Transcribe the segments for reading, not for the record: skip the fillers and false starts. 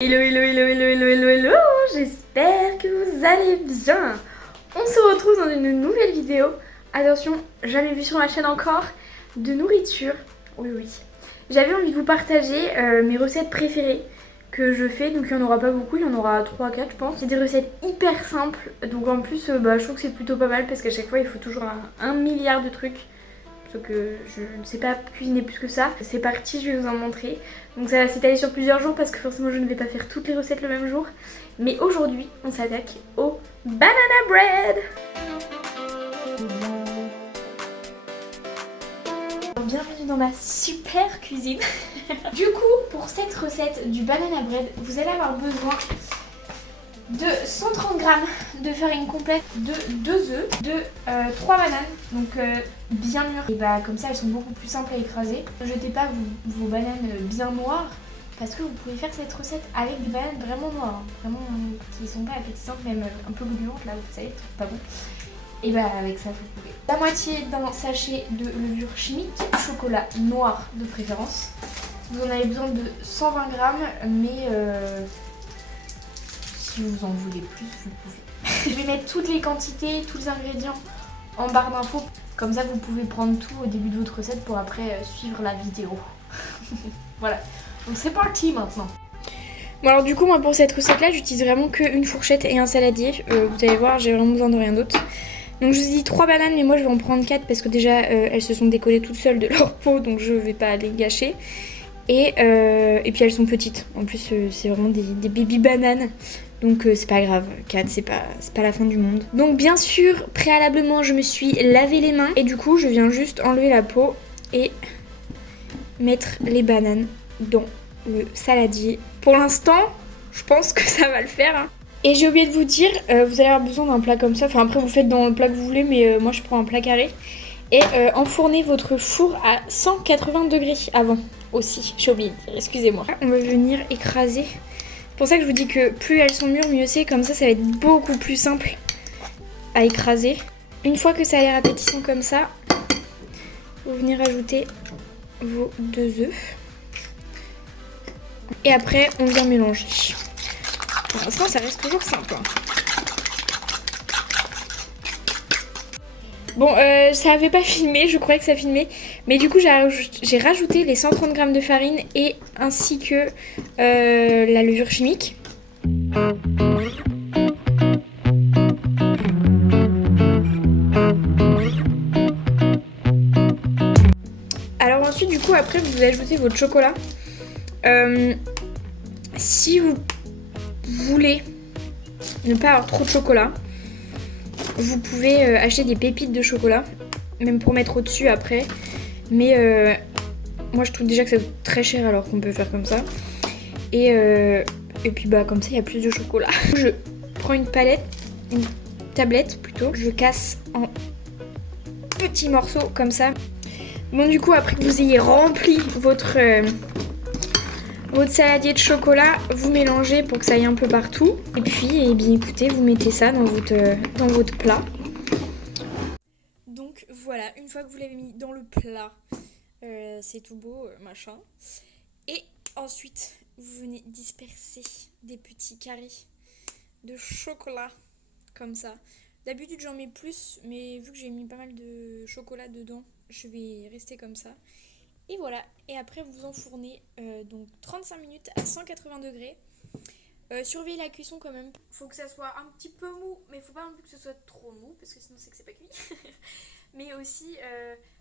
Hello, hello, hello, hello, hello, hello, hello, j'espère que vous allez bien. On se retrouve dans une nouvelle vidéo. Attention, jamais vu sur ma chaîne encore, de nourriture. Oui, oui. J'avais envie de vous partager mes recettes préférées que je fais. Donc il n'y en aura pas beaucoup, il y en aura 3-4 je pense. C'est des recettes hyper simples. Donc en plus, je trouve que c'est plutôt pas mal parce qu'à chaque fois il faut toujours un milliard de trucs. Sauf que je ne sais pas cuisiner plus que ça. C'est parti, je vais vous en montrer. Donc ça va s'étaler sur plusieurs jours parce que forcément je ne vais pas faire toutes les recettes le même jour. Mais aujourd'hui, on s'attaque au banana bread. Bienvenue dans ma super cuisine. Du coup, pour cette recette du banana bread, vous allez avoir besoin de 130 g de farine complète, de 2 œufs, de 3 bananes, donc bien mûres. Et comme ça elles sont beaucoup plus simples à écraser. Ne jetez pas vos bananes bien noires parce que vous pouvez faire cette recette avec des bananes vraiment noires, vraiment qui sont pas appétissantes, même un peu gluantes là, vous savez, pas bon. Et avec ça vous pouvez. La moitié d'un sachet de levure chimique, chocolat noir de préférence. Vous en avez besoin de 120 g, mais si vous en voulez plus, vous pouvez. Je vais mettre toutes les quantités, tous les ingrédients en barre d'infos. Comme ça, vous pouvez prendre tout au début de votre recette pour après suivre la vidéo. Voilà. Donc c'est parti maintenant. Bon alors du coup, moi pour cette recette-là, j'utilise vraiment qu'une fourchette et un saladier. Vous allez voir, j'ai vraiment besoin de rien d'autre. Donc je vous ai dit 3 bananes, mais moi je vais en prendre 4 parce que déjà elles se sont décollées toutes seules de leur peau, donc je vais pas les gâcher. Et puis elles sont petites. En plus, c'est vraiment des baby bananes. Donc c'est pas grave, 4 c'est pas la fin du monde. Donc bien sûr, préalablement je me suis lavé les mains. Et du coup je viens juste enlever la peau et mettre les bananes dans le saladier. Pour l'instant, je pense que ça va le faire. Hein. Et j'ai oublié de vous dire, vous allez avoir besoin d'un plat comme ça. Enfin après vous faites dans le plat que vous voulez, mais moi je prends un plat carré. Et enfournez votre four à 180 degrés avant aussi, j'ai oublié de dire, excusez-moi. On va venir écraser. C'est pour ça que je vous dis que plus elles sont mûres, mieux c'est. Comme ça, ça va être beaucoup plus simple à écraser. Une fois que ça a l'air appétissant comme ça, vous venez rajouter vos 2 œufs. Et après, on vient mélanger. Pour l'instant, ça reste toujours simple. Hein. Bon, ça avait pas filmé, je croyais que ça filmait. Mais du coup, j'ai rajouté les 130 g de farine et ainsi que la levure chimique. Alors ensuite, du coup, après, vous ajoutez votre chocolat. Si vous voulez ne pas avoir trop de chocolat, vous pouvez acheter des pépites de chocolat, même pour mettre au-dessus après. Mais moi je trouve déjà que ça coûte très cher alors qu'on peut faire comme ça. Et puis comme ça il y a plus de chocolat. Je prends une tablette plutôt. Je casse en petits morceaux comme ça. Bon du coup après que vous ayez rempli votre saladier de chocolat, vous mélangez pour que ça aille un peu partout. Et puis, bien écoutez, vous mettez ça dans votre plat. Donc voilà, une fois que vous l'avez mis dans le plat, c'est tout beau, machin. Et ensuite, vous venez disperser des petits carrés de chocolat, comme ça. D'habitude, j'en mets plus, mais vu que j'ai mis pas mal de chocolat dedans, je vais rester comme ça. Et voilà, et après vous enfournez donc 35 minutes à 180 degrés. Surveillez la cuisson quand même. Faut que ça soit un petit peu mou, mais faut pas non plus que ce soit trop mou, parce que sinon c'est que c'est pas cuit. Mais aussi,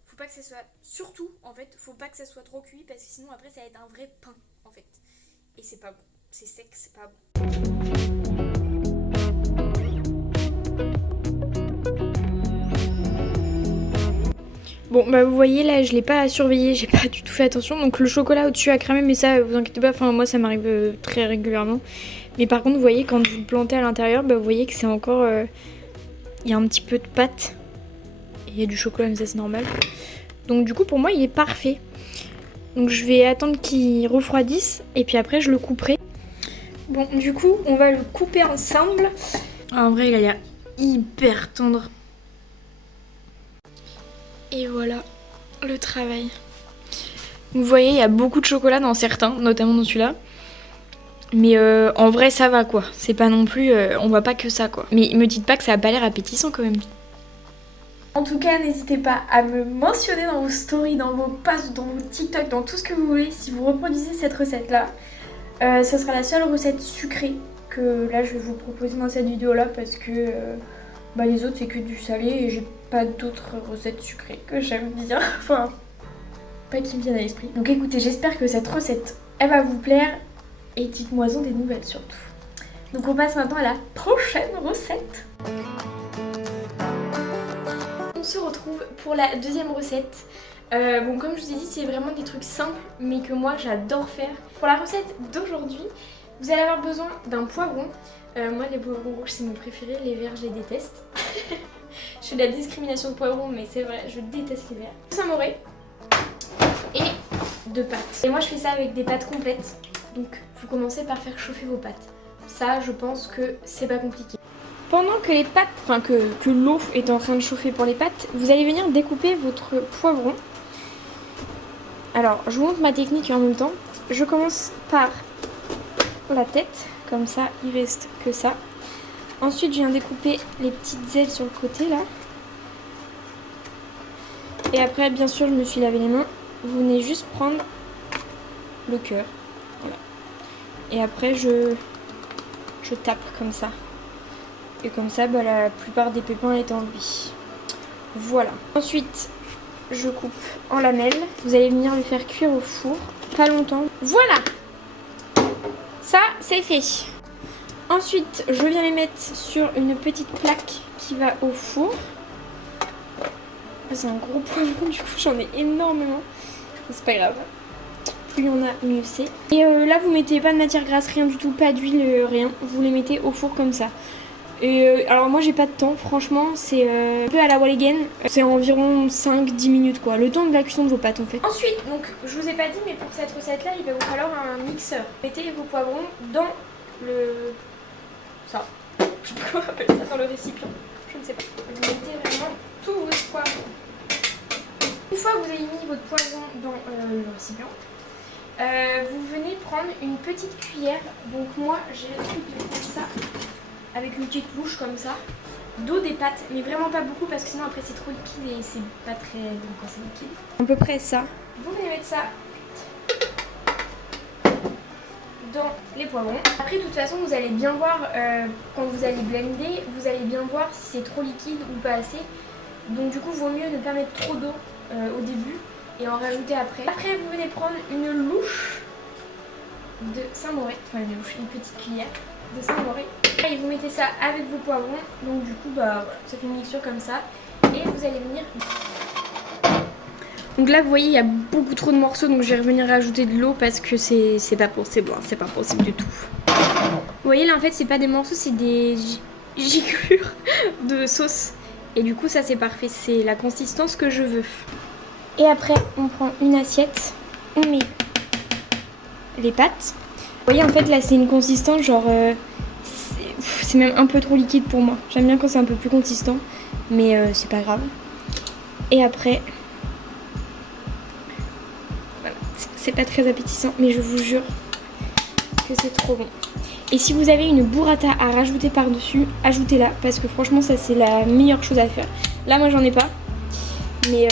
faut pas que ça soit, surtout en fait, faut pas que ça soit trop cuit, parce que sinon après ça va être un vrai pain en fait. Et c'est pas bon, c'est sec, c'est pas bon. Bon vous voyez là je l'ai pas surveillé, j'ai pas du tout fait attention. Donc le chocolat au-dessus a cramé, mais ça vous inquiétez pas, enfin moi ça m'arrive très régulièrement. Mais par contre vous voyez quand vous le plantez à l'intérieur, vous voyez que c'est encore, il y a un petit peu de pâte. Et il y a du chocolat mais ça c'est normal. Donc du coup pour moi il est parfait. Donc je vais attendre qu'il refroidisse et puis après je le couperai. Bon du coup on va le couper ensemble. En vrai il a l'air hyper tendre. Et voilà le travail. Vous voyez, il y a beaucoup de chocolat dans certains, notamment dans celui-là. Mais en vrai ça va quoi, c'est pas non plus, on voit pas que ça quoi. Mais me dites pas que ça a pas l'air appétissant quand même. En tout cas, n'hésitez pas à me mentionner dans vos stories, dans vos posts, dans vos TikTok, dans tout ce que vous voulez si vous reproduisez cette recette-là. Ce sera la seule recette sucrée que là je vais vous proposer dans cette vidéo-là parce que les autres c'est que du salé et j'ai pas d'autres recettes sucrées que j'aime bien. Enfin, pas qui me viennent à l'esprit. Donc écoutez, j'espère que cette recette, elle va vous plaire et dites-moi-en des nouvelles surtout. Donc on passe maintenant à la prochaine recette. On se retrouve pour la deuxième recette. Bon, comme je vous ai dit, c'est vraiment des trucs simples mais que moi j'adore faire. Pour la recette d'aujourd'hui, vous allez avoir besoin d'un poivron. Moi les poivrons rouges c'est mon préféré, les verts je les déteste. Je fais de la discrimination de poivrons mais c'est vrai, je déteste les verts. Samouraï et de pâtes. Et moi je fais ça avec des pâtes complètes. Donc vous commencez par faire chauffer vos pâtes. Ça je pense que c'est pas compliqué. Pendant que les pâtes, que l'eau est en train de chauffer pour les pâtes, vous allez venir découper votre poivron. Alors, je vous montre ma technique en même temps. Je commence par la tête, comme ça, il reste que ça. Ensuite, je viens découper les petites ailes sur le côté, là. Et après, bien sûr, je me suis lavé les mains. Vous venez juste prendre le cœur. Voilà. Et après, je tape comme ça. Et comme ça, la plupart des pépins est enlevés. Voilà. Ensuite, je coupe en lamelles. Vous allez venir le faire cuire au four. Pas longtemps. Voilà. Ça, c'est fait. Ensuite, je viens les mettre sur une petite plaque qui va au four. C'est un gros poivron, du coup, j'en ai énormément. C'est pas grave. Plus il y en a, mieux c'est. Et là, vous mettez pas de matière grasse, rien du tout. Pas d'huile, rien. Vous les mettez au four comme ça. Et alors moi j'ai pas de temps, franchement c'est un peu à la wall again, c'est environ 5-10 minutes quoi, le temps de la cuisson de vos pâtes en fait. Ensuite, donc je vous ai pas dit mais pour cette recette là il va vous falloir un mixeur. Mettez vos poivrons dans le... ça, je sais pas comment on appelle ça, dans le récipient, je ne sais pas. Vous mettez vraiment tous vos poivrons. Une fois que vous avez mis votre poivron dans le récipient, vous venez prendre une petite cuillère, donc moi j'ai l'habitude de faire ça avec une petite louche comme ça, d'eau des pâtes, mais vraiment pas beaucoup parce que sinon après c'est trop liquide et c'est pas très bon quand c'est liquide. À peu près ça. Vous venez mettre ça dans les poivrons. Après de toute façon vous allez bien voir quand vous allez blender, vous allez bien voir si c'est trop liquide ou pas assez. Donc du coup vaut mieux ne pas mettre trop d'eau au début et en rajouter après. Après vous venez prendre une louche de Saint-Moré, enfin une louche, une petite cuillère de Saint-Moré. Et vous mettez ça avec vos poivrons, donc du coup voilà, ça fait une mixture comme ça. Et vous allez venir... Donc là vous voyez il y a beaucoup trop de morceaux, donc je vais revenir rajouter de l'eau parce que c'est pas possible, hein, c'est pas possible du tout. Vous voyez là en fait c'est pas des morceaux, c'est des giclures de sauce. Et du coup ça c'est parfait, c'est la consistance que je veux. Et après on prend une assiette, on met les pâtes. Vous voyez en fait là c'est une consistance genre... c'est même un peu trop liquide pour moi. J'aime bien quand c'est un peu plus consistant, mais c'est pas grave. Et après, voilà, c'est pas très appétissant, mais je vous jure que c'est trop bon. Et si vous avez une burrata à rajouter par-dessus, ajoutez-la, parce que franchement ça c'est la meilleure chose à faire. Là moi j'en ai pas, mais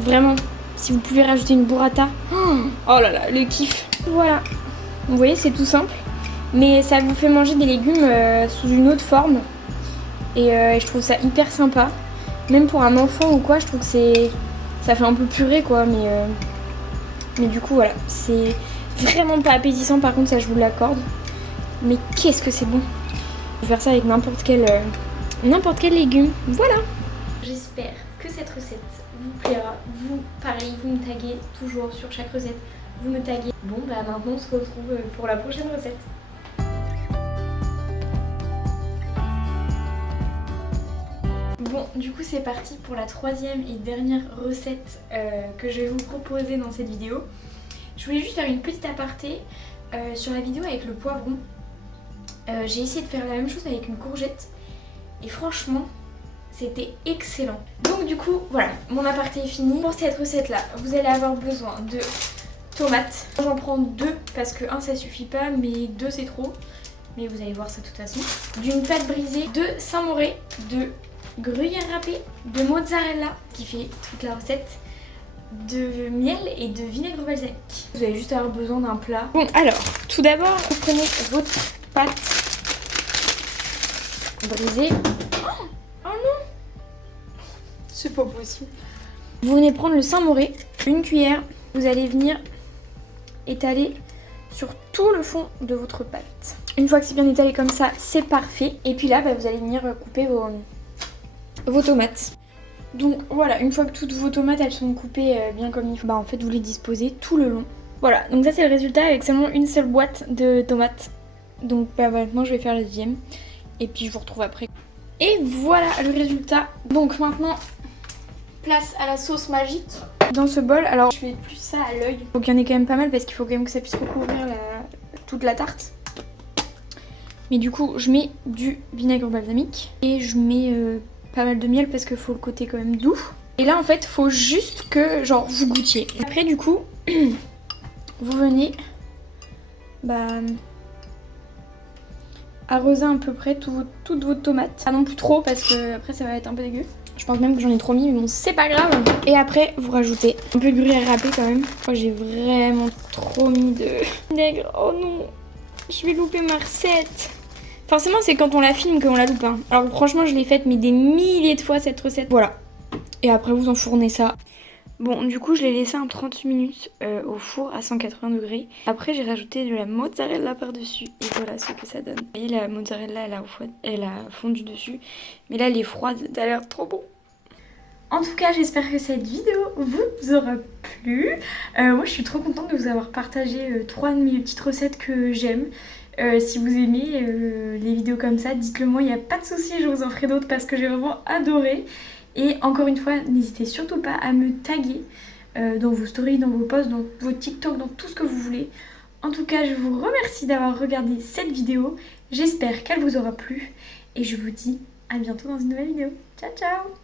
vraiment, si vous pouvez rajouter une burrata, oh là là, le kiff. Voilà, vous voyez c'est tout simple. Mais ça vous fait manger des légumes sous une autre forme. Et je trouve ça hyper sympa. Même pour un enfant ou quoi, je trouve que ça fait un peu purée quoi. Mais du coup voilà, c'est vraiment pas appétissant par contre, ça je vous l'accorde. Mais qu'est-ce que c'est bon. Je vais faire ça avec n'importe quel légume. Voilà. J'espère que cette recette vous plaira. Vous, pareil, vous me taguez toujours sur chaque recette. Vous me taguez. Bon bah maintenant on se retrouve pour la prochaine recette. Bon, du coup c'est parti pour la troisième et dernière recette que je vais vous proposer dans cette vidéo. Je voulais juste faire une petite aparté sur la vidéo avec le poivron. J'ai essayé de faire la même chose avec une courgette et franchement c'était excellent. Donc du coup voilà, mon aparté est fini. Pour cette recette là, vous allez avoir besoin de tomates. J'en prends 2 parce que 1 ça suffit pas, mais 2 c'est trop. Mais vous allez voir ça de toute façon. D'une pâte brisée, de Saint-Moré, de gruyère râpée, de mozzarella qui fait toute la recette, de miel et de vinaigre balsamique. Vous allez juste avoir besoin d'un plat. Bon alors, tout d'abord, vous prenez votre pâte brisée. Oh non, c'est pas possible. Vous venez prendre le Saint-Moré, une cuillère, vous allez venir étaler sur tout le fond de votre pâte. Une fois que c'est bien étalé comme ça, c'est parfait. Et puis là, vous allez venir couper vos tomates. Donc voilà, une fois que toutes vos tomates elles sont coupées bien comme il faut, en fait vous les disposez tout le long. Voilà, donc ça c'est le résultat avec seulement une seule boîte de tomates. Donc maintenant je vais faire la deuxième. Et puis je vous retrouve après. Et voilà le résultat. Donc maintenant, place à la sauce magique. Dans ce bol, alors je fais plus ça à l'œil. Faut qu'il y en ait quand même pas mal parce qu'il faut quand même que ça puisse recouvrir toute la tarte. Mais du coup, je mets du vinaigre balsamique et je mets pas mal de miel parce qu'il faut le côté quand même doux. Et là, en fait, faut juste que genre vous goûtiez. Après, du coup, vous venez arroser à peu près toutes vos tomates. Pas non plus trop parce que après ça va être un peu dégueu. Je pense même que j'en ai trop mis, mais bon, c'est pas grave. Et après, vous rajoutez un peu de gruyère râpée quand même. Moi, j'ai vraiment trop mis de vinaigre. Oh non, je vais louper ma recette. Forcément, c'est quand on la filme qu'on la loupe. Hein. Alors franchement, je l'ai faite mais des milliers de fois cette recette. Voilà. Et après, vous enfournez ça. Bon, du coup, je l'ai laissé un 30 minutes au four à 180 degrés. Après, j'ai rajouté de la mozzarella par-dessus. Et voilà ce que ça donne. Vous voyez, la mozzarella, elle a fondu dessus. Mais là, elle est froide. Ça a l'air trop bon. En tout cas, j'espère que cette vidéo vous aura plu. Moi, je suis trop contente de vous avoir partagé 3 de mes petites recettes que j'aime. Si vous aimez les vidéos comme ça, dites-le moi, il n'y a pas de souci, je vous en ferai d'autres parce que j'ai vraiment adoré. Et encore une fois, n'hésitez surtout pas à me taguer dans vos stories, dans vos posts, dans vos TikTok, dans tout ce que vous voulez. En tout cas, je vous remercie d'avoir regardé cette vidéo. J'espère qu'elle vous aura plu. Et je vous dis à bientôt dans une nouvelle vidéo. Ciao, ciao!